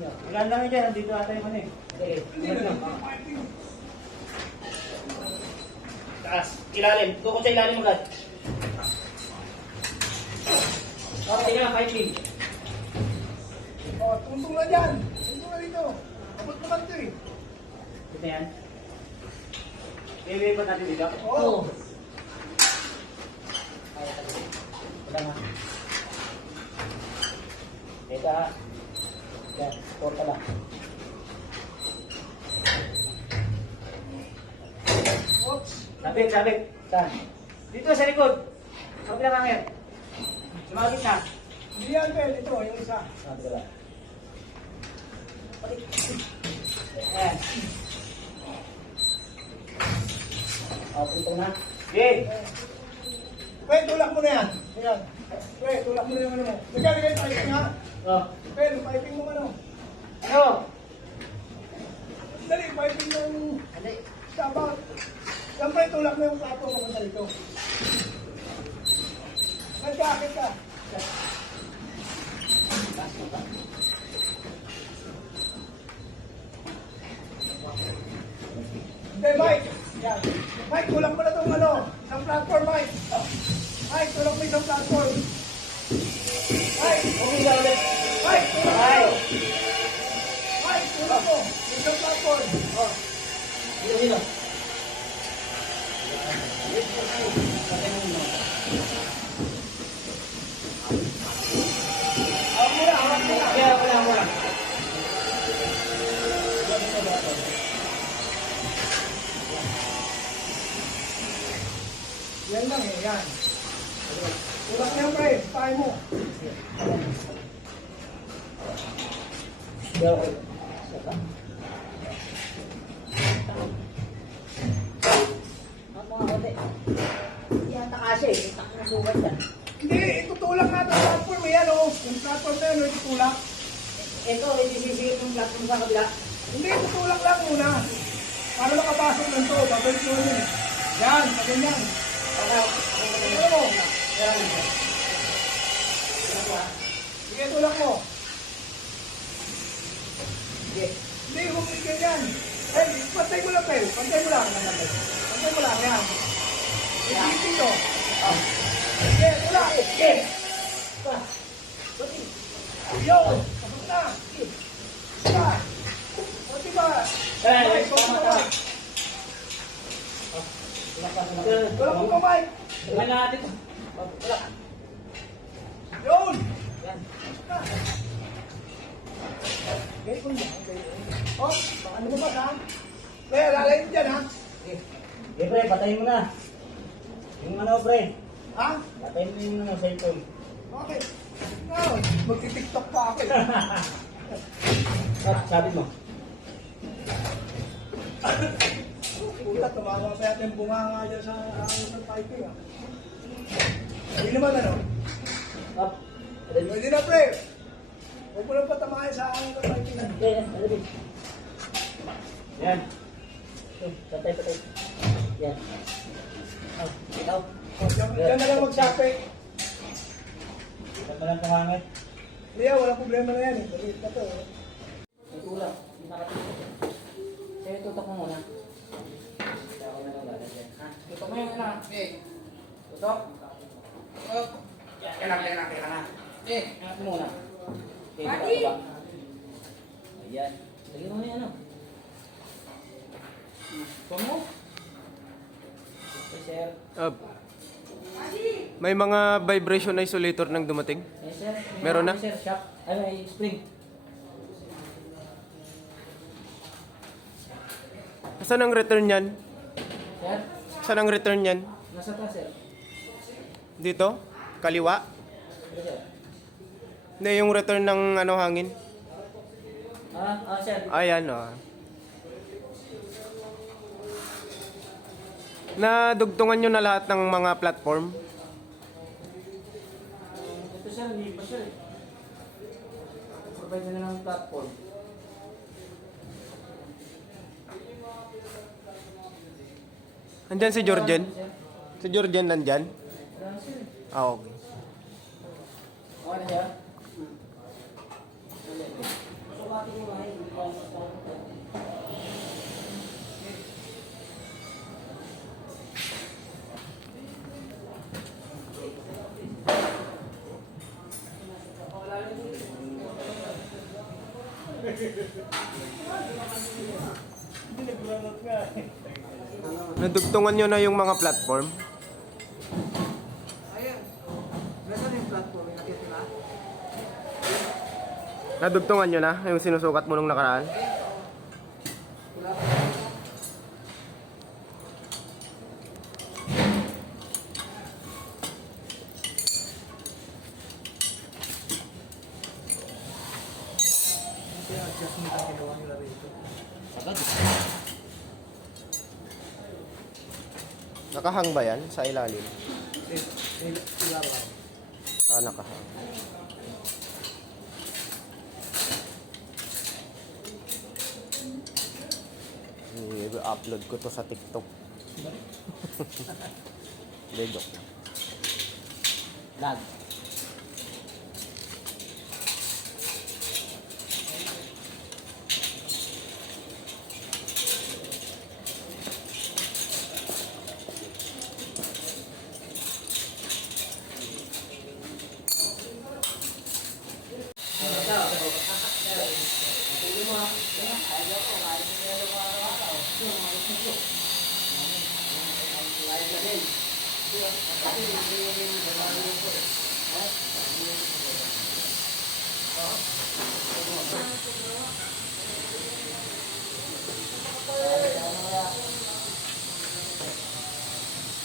Ilan lang dyan, nandito ata yung ano eh. Taas, ilalim. Tukod sa ilalim agad. Okay, sige lang, fighting. Oh, tuntong na dyan. Tuntong na dito. Abot naman ito eh. Ito yan. Ililipat natin dito. Oo. Wala na. Dito ha. Yan, porta lang. Oops. Sabit, sabit. Saan? Dito sa likod. Sa bilang hangin. Sumagit na. Hindi yan, Pel. Ito, yung isa. Sabit ka lang. Ayan. Okay, ito na. Okay. Pel, tulak mo na yan. Ayan. Pel, tulak mo na yung ano mo. Lagyan yung piping ha. Oh. Pel, piping mo ano. Ano? Dali, piping yung Hindi. sabang. Siyempre, tulak mo yung plato mo sa dito. Nagkakit ka. Hindi, Mike. Yan. Mike, tulak mo na itong ano. Isang platform, Mike. Mike, tulak mo isang platform. Mike, Okay ka ulit. Mike, tulak mo. Ay. Mike, tulak mo. Isang platform. Oh. Dito, dito. Awak mo na, awak mo na. Kaya wala mo lang. Yan lang eh, yan. Tulak niya, pre. Tayo mo. Kaya okay. Saka. Mga kote. Yan kasi. Itak na sugat yan. Hindi, itutulak natin ang platform. Yan o. Yung platform na yun, itutulak. Ito, isisigit yung platform sa kabila. Hindi, itutulak lang muna. Para makapasok lang to. Babalik mo yun eh. Yan, sa ganyan. Ano mo? Sige, tulak mo. Sige. Hindi, huwag mo ganyan. Eh, pantay mo lang, Pel. Pantay mo lang. Pantay mo lang, yan. Isipin to. Sige, tulak. Sige. Pa. Pati. Yo, pasok na. Diba? O diba? Mike, pasok na, Mike. Tulak mo pa, Mike. Tingnan natin. Wala. Yun. Yan. Okay, kung yan. Oh, baka ano ba ha? Kaya lalayin dyan ha? Sige. Sige, pre, patayin mo na. Yung ano, pre. Ha? Patayin mo yung ano, cellphone. Okay. No, magti-tiktok pa ako. Sabi mo. Puta, tumawa pa yata yung bunganga dyan sa piping ha. Hindi naman ano? Up. Adali. Pwede na pre. Huwag mo lang patamahin sa akin ng piping ha. Yan, adali. Yan. Patay, patay. Yan. Oh, ikaw. Diyan na lang magsape. Ikaw pa lang tumangit. Hindi walang problema na yan eh. Maliit na to. May kulang. Hindi nakatulog. Kaya tutok mo muna. Kaya ako na lang lalagyan. Ha? Tutok mo yung una. Okay. Tutok. Tutok. Yan, kailangan. Eh, hangat mo muna. Okay, Adi! diba? Ayan. Lagyan mo na yung ano. Tutok mo. Okay, sir. May mga vibration isolator nang dumating? Yes, sir. Meron na? Sir, shop. Ay, may spring. Saan ang return yan? Sir, Saan ang return yan? nasa taas, sir. Dito? Kaliwa? Yes, sir. Hindi, yung return ng ano hangin. Sir. Ayan, oh. Nadugtungan nyo na lahat ng mga platform? Ito, sir, hindi pa, sir. Provide na lang ng platform. Andyan si Jorgen? Si Jorgen nandyan? Wala na, sir. Ah, okay. Okay na siya? Sukatin Hindi nag-runot nga. Nadugtungan nyo na yung mga platform? Ayan. Nasaan yung platform? Nakita na? Nadugtungan nyo na yung sinusukat mo nung nakaraan? Wala pa. Kaya adjustment ang ginawa nila rito. Agad. Nakahang ba yan sa ilalim? Sila ba? Ah, nakahang. I-upload ko to sa TikTok. Hindi, joke lang. Lag.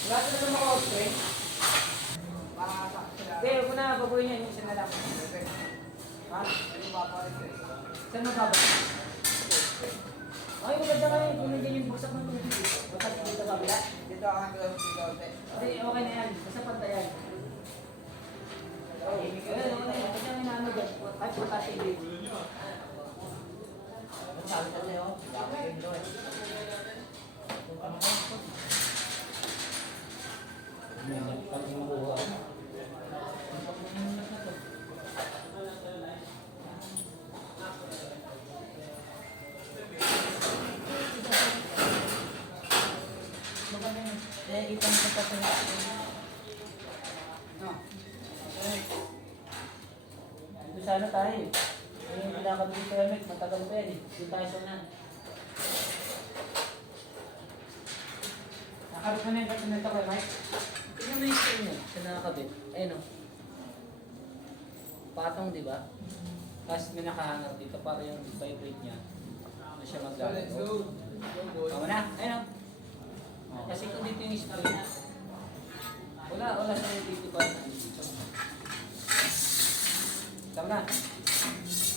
Wala ka naman maka-outspray? Hindi, huwag ko na babuhin niya. Yung isa na lang. Ha? Saan mababa? Ay, maganda nga yun. Kung nandiyan yung buksak ng tubig. Basta dito sa kabila. Dito ako hanggang. Hindi, okay na yan. Basta pantayan. Okay na yan. Kasi ang inaano dyan. Kahit mataas yung dito. Sabi ka sa'yo. Dapat yung doon. Ipan ko pa sa no. Ito sana tayo. Yung pinakabili ko helmet, matagal pa yan eh. Doon tayo sa unan. Nakarap na yung kasunod ako, Mike. Tingnan mo yung screen niya sa nakakabit. Ayun o. Patong, di ba? Tapos may nakahangar dito para yung vibrate niya. Ano siya maglalaro. Tama na. Ayun o. Kasi kung dito yung screen, wala sa dito pa. Tama na.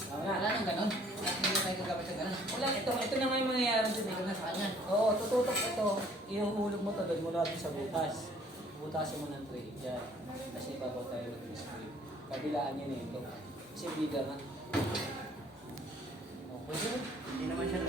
Tama na. Wala nang ganun. Hindi na tayo gagamit sa ganun. Wala, ito na nga yung mangyayari dun eh. Ito na sa kanya. Oo, tututok ito. Ihuhulog mo to, doon mo natin sa butas. Butasin mo ng tray. Diyan. Kasi ibabaw tayo ng screen. Kabilaan niya na ito. Kasi bigger na. Okay. Hindi naman siya